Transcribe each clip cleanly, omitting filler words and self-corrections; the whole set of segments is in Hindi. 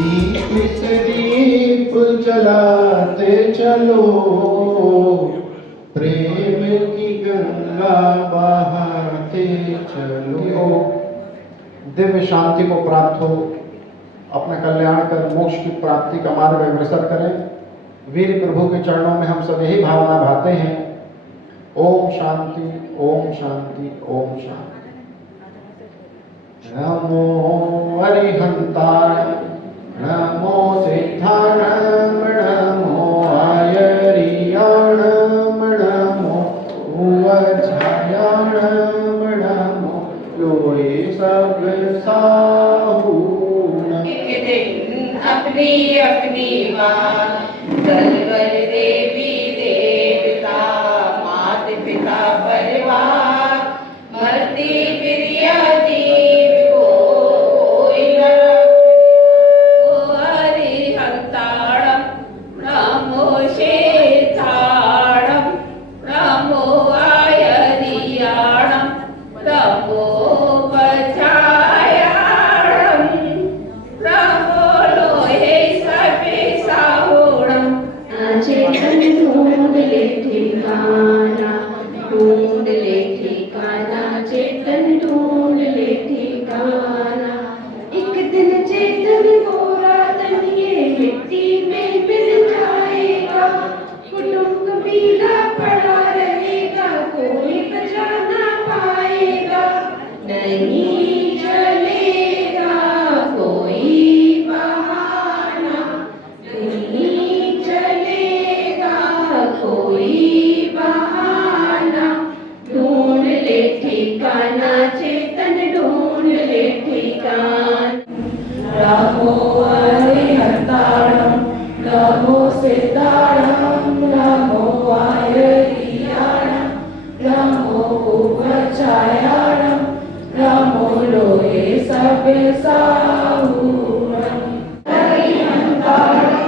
दीप से दीप जलाते चलो, प्रेम की गंगा बहाते चलो। दिव्य शांति को प्राप्त हो, अपना कल्याण कर मोक्ष की प्राप्ति का मार्ग अग्रसर करें। वीर प्रभु के चरणों में हम सब यही भावना भाते हैं। ओम शांति, ओम शांति, ओम शांति। नमो अरिहंताय, नमो सिद्धाणम, नमो आयरियाणम, नमो उवझायाणम, नमो लोए सब साहूण। एक दिन अपनी अपनी बात सरवर देवी देवता मात पिता परिवार मरती प्रिया जीव को कोई न हरिहंताणम नमो शेषाणम नमो आयरियाणम नमो वज्रायाणम नमो लोहे सर्वे साहूणम। चेतन ढूंढ ले ठिकाना, ढूंढ ले ठिकाना, चेतन ढूंढ ले ठिकाना। एक दिन चेतन गोरा तन ये मिट्टी में मिल जाएगा, कुटुंब कबीला पड़ा रहेगा, कोई बचा ना पाएगा। नहीं चलेगा कोई बहाना, नहीं चलेगा कोई बहाना। ढूंढ ले ठिकाना, चेतन ढूंढ ले ठिकाना। नमो अरिहंताणम नमो सिद्धाणम नमो आयरियाणम नमो उवचायाणम नमो लोहे सब साहूणम। अरिहंताणम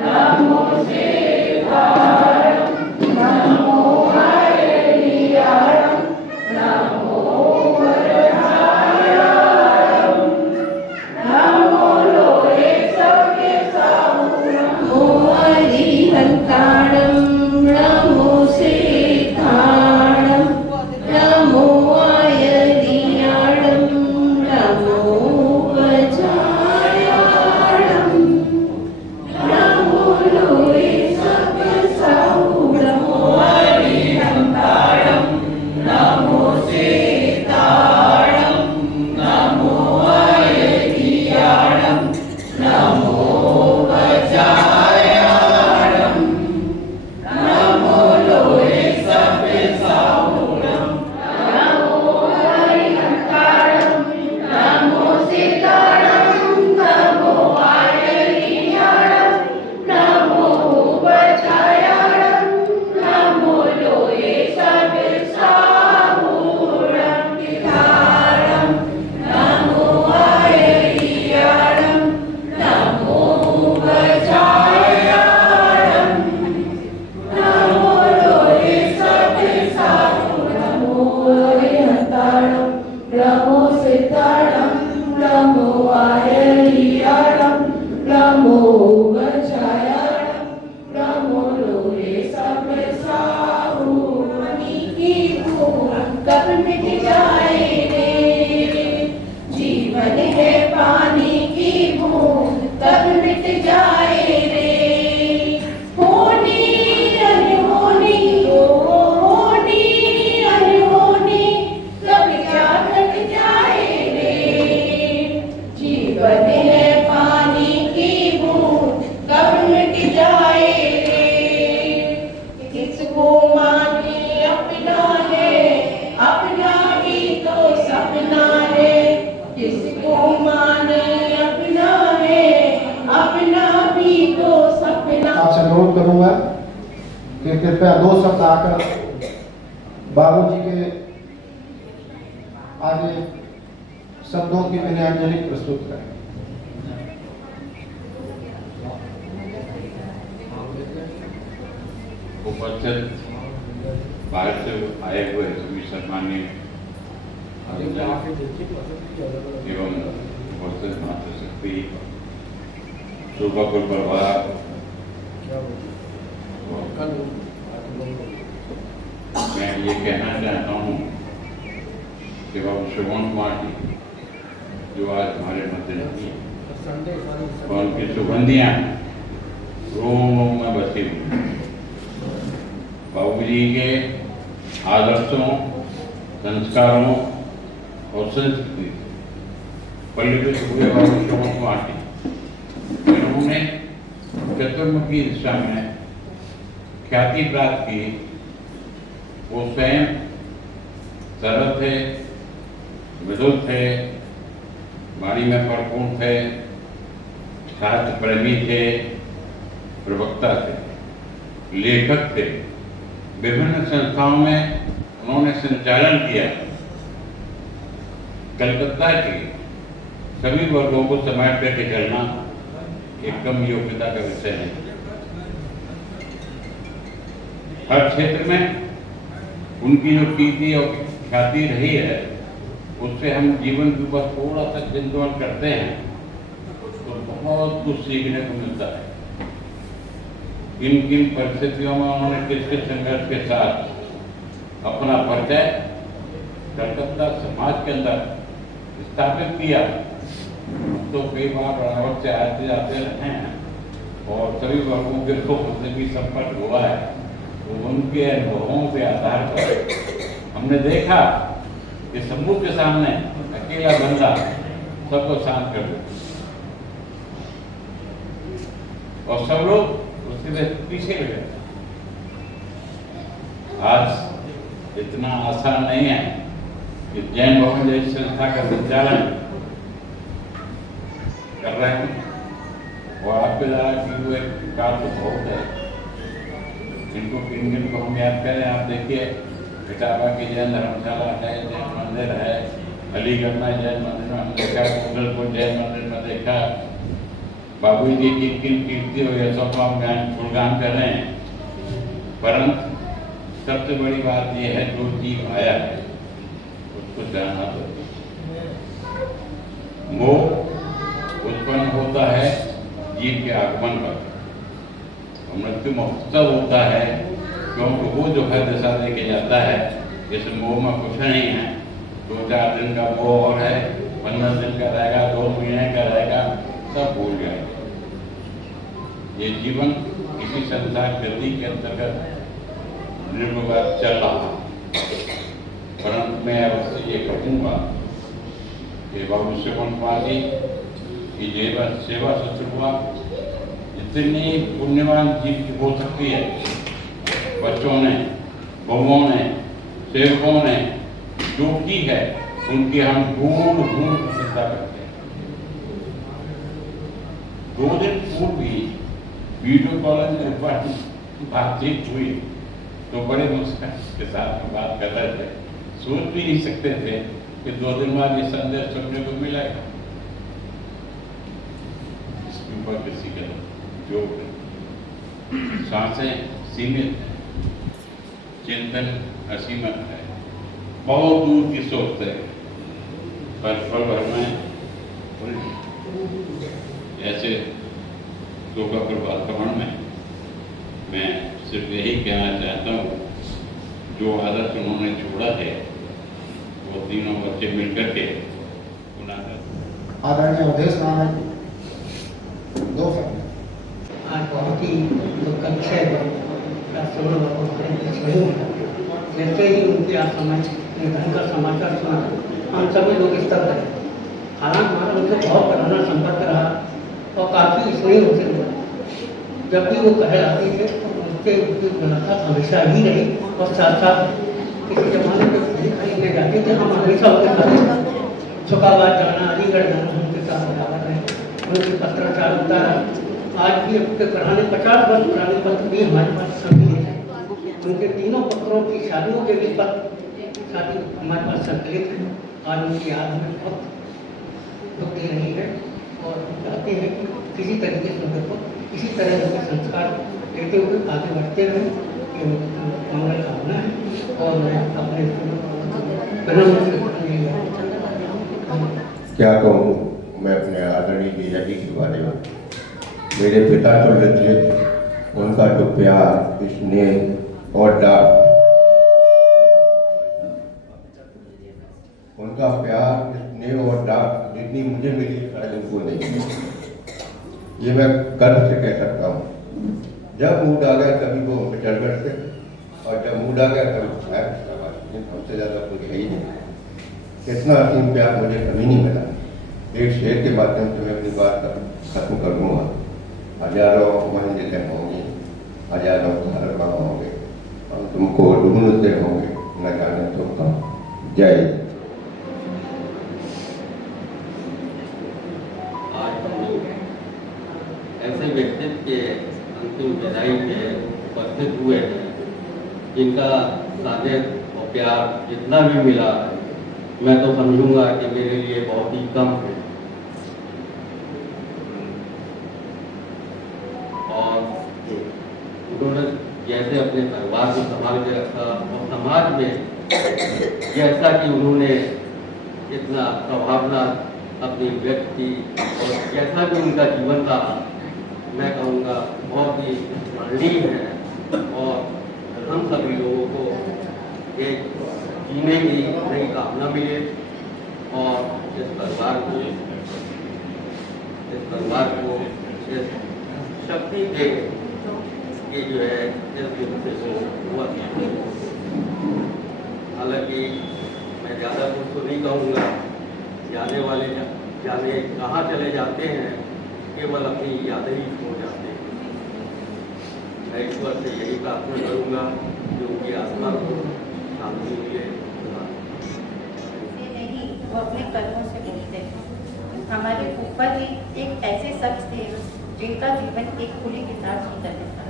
नमो सिद्धाणम नमो आयरियाणम नमो वज्रायाणम नमो लोहे सब साहूणम। नमो अरिहंताणम नमो सिद्धाणम नमो आयरियाणम नमो वज्रायाणम नमो लोहे सब साहूणम। नमो अरिहंताणम नमो सिद्धाणम नमो आयरियाणम नमो वज्रायाणम नमो लोहे सब साहूणम। नमो अरिहंताणम नमो सिद्धाणम नमो आयरियाणम नमो वज्रायाणम नमो लोहे सब साहूणम। सिद्धाणम नमो आयरियाणम नमो वज्रायाणम नमो लोहे सब साहूणम। नमो अरिहंताणम नमो सिद्धाणम नमो आयरियाणम नमो वज्रायाणम नमो लोहे सब साहूणम। की भूख कब मिट जाए रे, जीवन है पानी की बूंद कब मिट जाए रे। होनी अनहोनी होनी अनहोनी कब क्या घट जाए रे। जीवन है पानी की बूंद कब मिट जाए रे। किसको माने अपना है, अपना भी तो सपना है। किसको माने अपना है, अपना भी तो सपना। आपसे अनुरोध करूंगा कि कृपया दो शब्द आकर बाबूजी के आगे शब्दों की विनयाഞ്जलि प्रस्तुत करें। उपस्थित भारत से आए हुए सभी सम्मानित एवं उपस्थित मातृशक्ति सुबह को प्रभात। मैं ये कहना चाहता हूँ कि बाबू श्रवण कुमार जी जो आज हमारे मध्य नहीं है और उनकी सुगंधियाँ रोम में बसी हुई। बाबू जी के आदर्शों, संस्कारों और संस्कृति परिवर्तित हुए बाबू श्रवण कुमार जी, उन्होंने चतुर्मुखी दिशा में ख्याति प्राप्त की। वो स्वयं सरल थे, विद्वत थे, वाणी में परिपूर्ण थे, शास्त्र प्रेमी थे, प्रवक्ता थे, लेखक थे। विभिन्न संस्थाओं में उन्होंने संचालन किया। कलकत्ता के सभी वर्गों को समेट करके चलना एक कम योग्यता का विषय है। हर क्षेत्र में उनकी जो कीर्ति और ख्याति रही है, उससे हम जीवन के ऊपर थोड़ा सा चिंतन करते हैं तो बहुत कुछ सीखने को मिलता है। किन किन परिस्थितियों में उन्होंने किस किस संघर्ष के साथ अपना परिचय कलकत्ता समाज के अंदर स्थापित किया। तो कई बार बराबर से आते जाते रहे हैं और सभी वर्गों के सुख से भी संपर्क हुआ है। तो उनके अनुभवों के आधार पर हमने देखा कि समूह के सामने अकेला बंदा सबको शांत कर देता और सब लोग उसके पीछे लगे। आज इतना आसान नहीं है कि जैन भवन जैसी संस्था का संचालन कर रहे हैं और आपके द्वारा की हुए कार्य तो बहुत है। इनको किन को हम याद करें, आप देखिए इटावा की जैन धर्मशाला है, जैन मंदिर है, अलीगढ़ में जैन मंदिर में हम देखा, गोगलपुर जैन मंदिर में देखा। बाबू जी की किन कीर्ति और यशों को हम गुणगान कर रहे हैं। परंतु सबसे बड़ी बात यह है जो जीव आया है उसको जानना तो। मोह उत्पन्न होता है जीव के आगमन पर, मृत्यु महोत्सव होता है क्योंकि वो जो है दशा दे के जाता है। इस मोह में कुछ नहीं है। 2-4 दिन का मोह और है, 15 दिन का रहेगा, 2 महीने का रहेगा, सब भूल जाएगा। ये जीवन किसी संसार गति के अंतर्गत निर्विवाद चल रहा। परंतु मैं अवश्य ये कहूँगा कि बाबू श्रवण कुमार जी की सेवा शुश्रूषा इतनी पुण्यवान जीव हो सकती है। बच्चों ने, बहुओं ने, सेवकों ने जो की है उनकी हम भूल प्रशंसा करते हैं। 2 दिन पूर्व भी वीडियो कॉल में बातचीत हुई तो बड़े मुस्कान के साथ में बात कर रहे थे। सोच भी नहीं सकते थे कि 2 दिन बाद ये संदेश सुनने को मिलेगा। इसके ऊपर किसी का जो सांसें सीमित है, चिंतन असीमित है, बहुत दूर की सोच है, पर पल भर में ऐसे शोका प्रभात क्रमण में मैं सिर्फ यही कहना चाहता हूँ, जो आदत उन्होंने छोड़ा है वो तीनों बच्चे मिलकर के आदरणीय अवधेश नारायण 2 फरवरी। आज बहुत ही दुखद विषय का श्रवण नहीं है। जैसे ही उनके निधन का समाचार सुना हम सभी लोग स्तब्ध रहे। हालांकि हमारा उनसे बहुत पुराना संपर्क रहा और काफ़ी स्नेह उनसे हुआ। जब भी वो कह जाते थे उनसे उनकी मुलाकात हमेशा ही रही और साथ साथ किसी जमाने में खरीदने जाते थे हम हमेशा उनके साथ शुकाबाद जाना, अलीगढ़ जाना उनके साथ बराबर रहे। उनकी पत्राचार होता रहा। आज भी उनके पुराने 50 वर्ष पुराने पत्र भी हमारे पास संकलित है। उनके तीनों पत्रों की शादियों के भी पत्र शादी हमारे पास संकलित है। आज उनकी याद में बहुत दुख दे रही है और चाहते हैं कि किसी तरीके से उनके को इसी तरह उनके संस्कार देते हुए आगे बढ़ते रहें। ये मंगल कामना है और मैं अपने क्या कहूँ मैं अपने आदरणीय जीजा जी के बारे में। मेरे पिता तो थे, उनका तो प्यार, स्नेह और डाक, उनका प्यार, स्नेह और डाक जितनी मुझे मिली शायद उनको नहीं मिली। ये मैं गर्व से कह सकता हूँ। जब मूड आ गया तभी वो उनके चढ़ से, और जब मूड आ गया तभी हमसे ज़्यादा कुछ है ही नहीं। इतना असीम प्यार मुझे कभी नहीं मिला। एक शेर के माध्यम से मैं अपनी बात खत्म करूँगा। हजारों मंजिलें होंगी, हजारों धारवा होंगे, हम तुमको ढूंढते होंगे, न जाने तो कम। जय। आज हम लोग ऐसे व्यक्तित्व के अंतिम विदाई पे उपस्थित हुए हैं जिनका सानिध्य और प्यार जितना भी मिला मैं तो समझूंगा कि मेरे लिए बहुत ही कम है। और उन्होंने जैसे अपने परिवार को संभाल के रखा और समाज में जैसा कि उन्होंने इतना प्रभावनात्मक अपनी व्यक्ति और जैसा कि उनका जीवन था, मैं कहूँगा बहुत ही स्मरणीय है। और हम सभी लोगों को एक जीने की नई कामना मिले और इस परिवार को इस शक्ति के जो है इस दिन से हुआ। हालांकि मैं ज़्यादा कुछ तो नहीं कहूँगा, जाने वाले जाने कहाँ चले जाते हैं, केवल अपनी यादें ही खो जाते हैं। मैं ईश्वर से यही प्रार्थना करूँगा कि उनकी आत्मा को शांति मिले। नहीं, वो अपने कर्मों से मिलते हैं। हमारे फूफा जी एक ऐसे शख्स थे जिनका जीवन एक खुली किताब की तरह था,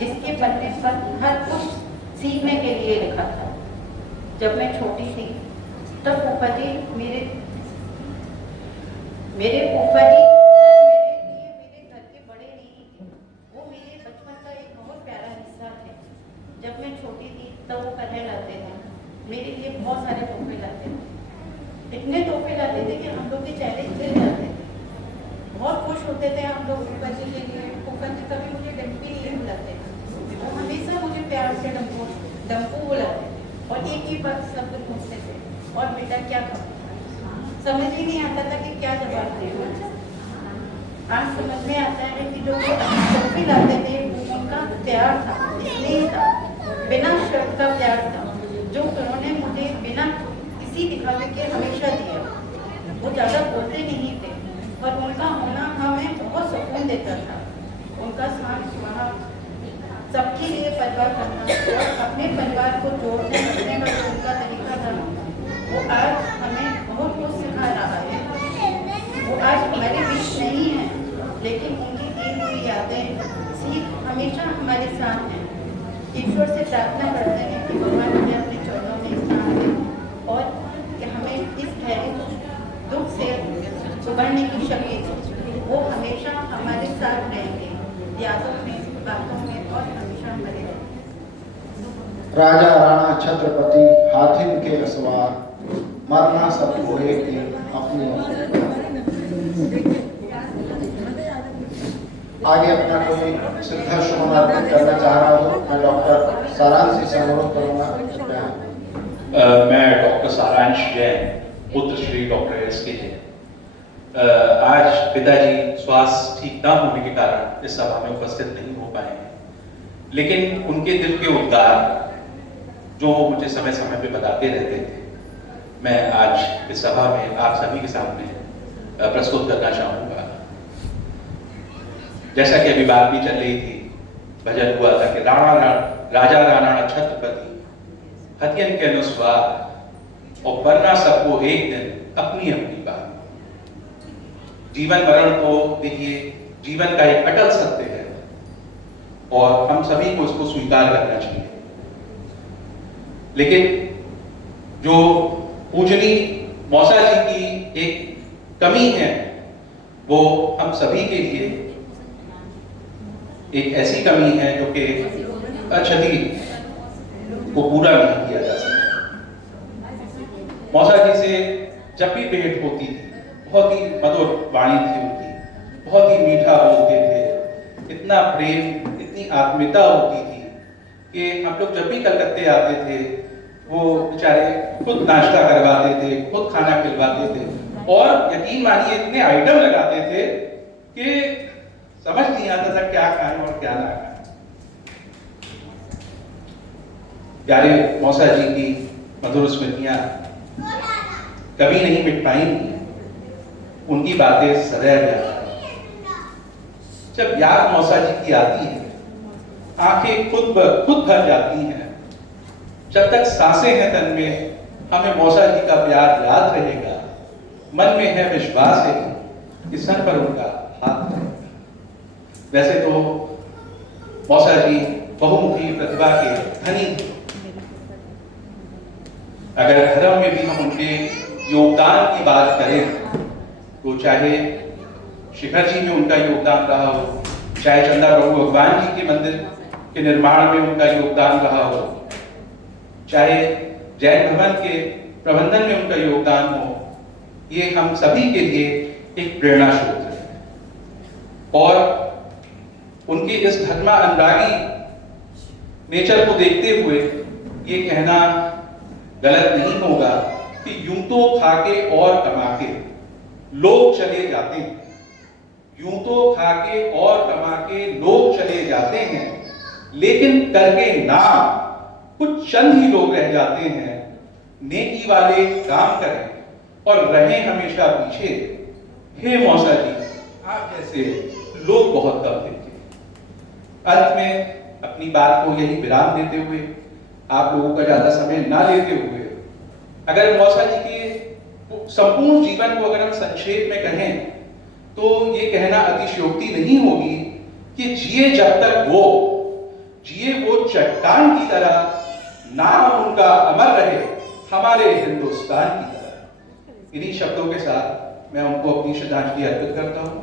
जिसके पन्ने पर हर कुछ सीखने के लिए लिखा था। जब मैं छोटी थी तब फूफा जी मेरे फूफा जी मेरे घर के बड़े नहीं थे, वो मेरे बचपन का एक बहुत प्यारा हिस्सा थे। जब मैं छोटी थी तब वो कन्हे लाते थे, मेरे लिए बहुत सारे तोहफे लाते थे। इतने तोहफे लाते थे कि हम लोग के चेहरे खिल जाते थे, बहुत खुश होते थे हम लोग फूफा जी के लिए। फूफा जी कभी मुझे डंपी नहीं बुलाते थे, वो हमेशा मुझे प्यार से डंपू बुलाते थे और एक ही बात सब कुछ पूछते थे, और बेटा क्या खाओ? समझ ही नहीं आता था कि क्या जवाब देना। आज समझ में आता है कि जो तोहफे लाते थे उनका प्यार था, स्नेह था, बिना शर्त का प्यार था, जो उन्होंने मुझे बिना किसी दिखावे के हमेशा दिया। वो ज़्यादा बोलते नहीं थे और उनका होना हमें बहुत सुकून देता था। उनका साथ वहाँ सबके लिए परिवार करना और अपने परिवार को जोड़ने रखने का जो उनका तरीका था, वो आज हमें बहुत कुछ सिखा रहा है। वो आज हमारे बीच नहीं है, लेकिन उनकी दी हुई यादें, सीख हमेशा हमारे साथ हैं। ईश्वर से प्रार्थना करते हैं कि भगवान हमें अपने चरणों में स्थान दें और कि हमें इस गहरे दुख से उबरने की शक्ति दे। वो हमेशा हमारे साथ रहेंगे, यादों में, बातों में और हमेशा हमारे रहेंगे। राजा राणा छत्रपति हाथिम के असवार, मरना सबको एक दिन अपनी। आगे अपना कोई श्रद्धा सुमन अर्पित करना चाह रहा हूँ, मैं डॉक्टर सारांश से अनुरोध करूँगा। मैं डॉक्टर सारांश जैन, पुत्र श्री डॉक्टर एस.के. जैन। आज पिताजी स्वास्थ्य ठीक न होने के कारण इस सभा में उपस्थित नहीं हो पाए हैं, लेकिन उनके दिल के उद्गार जो मुझे समय समय पे बताते रहते थे, मैं आज इस सभा में आप सभी के सामने प्रस्तुत करना चाहूँगा। जैसा कि अभी बात भी चल रही थी, भजन हुआ था कि राजा राणा छत्रपति हथियन के अनुस्वार और वरना सबको एक दिन अपनी अपनी बात। जीवन मरण तो देखिए जीवन का एक अटल सत्य है और हम सभी को इसको स्वीकार करना चाहिए, लेकिन जो पूजनीय मौसा जी की एक कमी है वो हम सभी के लिए एक ऐसी कमी है जो कि क्षति को पूरा नहीं किया जा सकता। मौसा जी से जब भी भेंट होती थी, बहुत ही मधुर वाणी थी उनकी, बहुत ही मीठा बोलते थे, इतना प्रेम, इतनी आत्मीयता होती थी कि हम लोग जब भी कलकत्ते आते थे वो बेचारे खुद नाश्ता करवाते थे, खुद खाना खिलवाते थे और यकीन मानिए इतने आइटम लगाते थे कि समझ नहीं आता था क्या खाएं और क्या ना खाएं। प्यारे मौसा जी की मधुर स्मृतियां कभी नहीं मिट पाएंगी, उनकी बातें सदैव याद आती। जब याद मौसा जी की आती है, आंखें खुद भर जाती हैं। जब तक सांसें हैं तन में, हमें मौसा जी का प्यार याद रहेगा। मन में है विश्वास है कि सर पर उनका हाथ रहेगा। वैसे तो मौसा जी बहुमुखी प्रतिभा के धनी थे। अगर धर्म में भी हम उनके योगदान की बात करें तो चाहे शिखर जी में उनका योगदान रहा हो, चाहे चंदा प्रभु भगवान जी के मंदिर के निर्माण में उनका योगदान रहा हो, चाहे जैन भवन के प्रबंधन में उनका योगदान हो, ये हम सभी के लिए एक प्रेरणा स्रोत है। और उनकी इस धर्मा अनुरागी नेचर को देखते हुए ये कहना गलत नहीं होगा कि यूं तो खाके और कमा के लोग चले जाते हैं, यूं तो खाके और कमा के लोग चले जाते हैं, लेकिन करके नाम कुछ चंद ही लोग रह जाते हैं। नेकी वाले काम करें और रहें हमेशा पीछे। हे मौसा जी, आप जैसे लोग बहुत कम देखे। अंत में अपनी बात को यही विराम देते हुए, आप लोगों का ज्यादा समय ना लेते हुए, अगर मौसा जी के संपूर्ण जीवन को अगर हम संक्षेप में कहें तो ये कहना अतिशयोक्ति नहीं होगी कि जिए जब तक वो, जिए वो चट्टान की तरह, नाम उनका अमर रहे हमारे हिंदुस्तान की तरह। इन्हीं शब्दों के साथ मैं उनको अपनी श्रद्धांजलि अर्पित करता हूँ।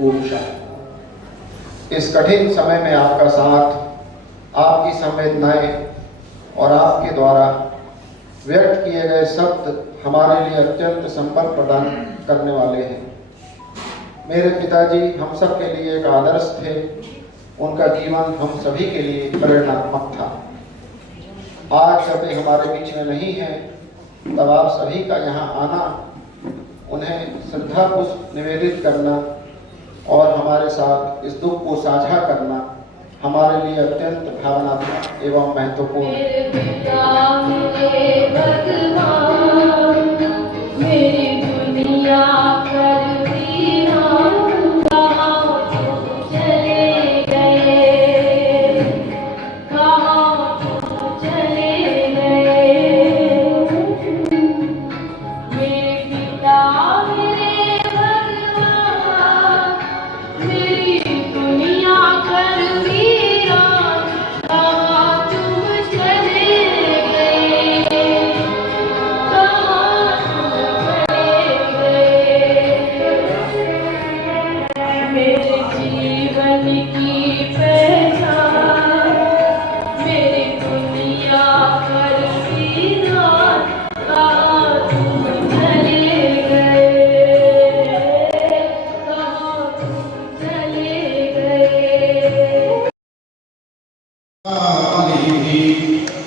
ओम शांति। इस कठिन समय में आपका साथ, आपकी संवेदनाएं और आपके द्वारा व्यक्त किए गए शब्द हमारे लिए अत्यंत संबल प्रदान करने वाले हैं। मेरे पिताजी हम सब के लिए एक आदर्श थे। उनका जीवन हम सभी के लिए प्रेरणात्मक था। आज जब वे हमारे बीच में नहीं है, तब आप सभी का यहाँ आना, उन्हें श्रद्धा पुष्प निवेदित करना और हमारे साथ इस दुख को साझा करना हमारे लिए अत्यंत भावनात्मक एवं महत्वपूर्ण है। मेरी दुनिया पर चले गए, कहाँ चले गए। मेरे पिता मेरे भगवान, मेरी दुनिया पर वीरान, कहाँ तुम चले गए, कहाँ तुम चले गए। मेरे जीवन की पहचान, मेरी दुनिया पर वीरान, कहाँ तुम चले गए, कहाँ तुम चले गए।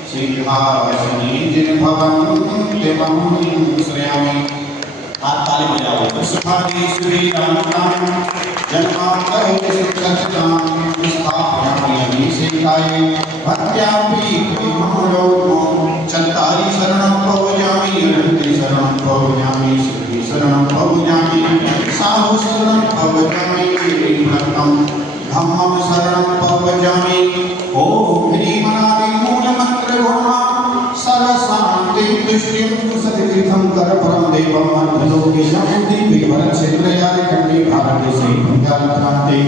सिंहासनी जिन्भवन्ति मम श्रेयामि। हाथ ताली बजाओ। सुभागेश्वरी रामनाम जन्मांतरे सच्चिदां स्थापयामि सेकाये भक्त्यापि प्रेमलोको। चत्तारि शरणं भवजामि, अनन्ते शरणं भवजामि, श्री शरणं भवजामि, साहु शरणं भवजामि, भक्तं धम्मं शरणं भवजामि। ओम ह्रीमनादि मूलमन्त्र ब्रह्मा सर्वशान्ति तुष्टिं सतितीर्थं कर परम देवं मन्त्रलोके नमोदीपे वरक्षेत्रयारे खण्डे भारतदेशे पंचालक्रान्ते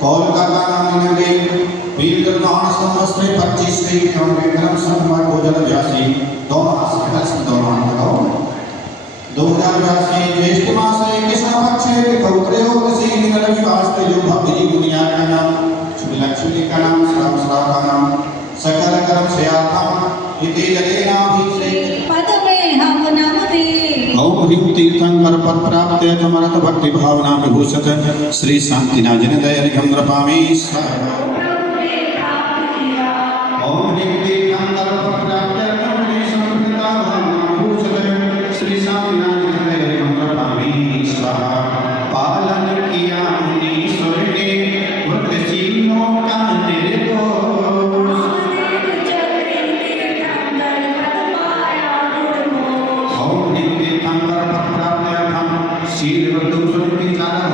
कोलकाता नामिनगे वीरगर्भाण संवत्सरे 25 किलोमीटर संवत् भोजन व्यासी 2 मास के दौरान लगाओ 2082 ज्येष्ठ मासे कृष्ण पक्षे त्रयोदशी दिन रविवार जो भक्त जी दुनिया का नाम लक्ष्मी का नाम श्राम का नाम सकल कर्म से इति जलेनाभिषेक पद में हम नमते। गौ तीर्थंकर पद प्राप्ते तमरत भक्ति भावना विभूषत श्री शांतिनाजन दयरिघं नृपामि स्वाहा ओम ह्रीं क्लीं अंतर पद प्राप्ते तमरि संप्रीता भावना विभूषत श्री शांतिनाजन दयरिघं नृपामि स्वाहा पालन किया मुनीश्वर ने व्रतशीलों का निर्दोष शील वृद्धि की ज्यादा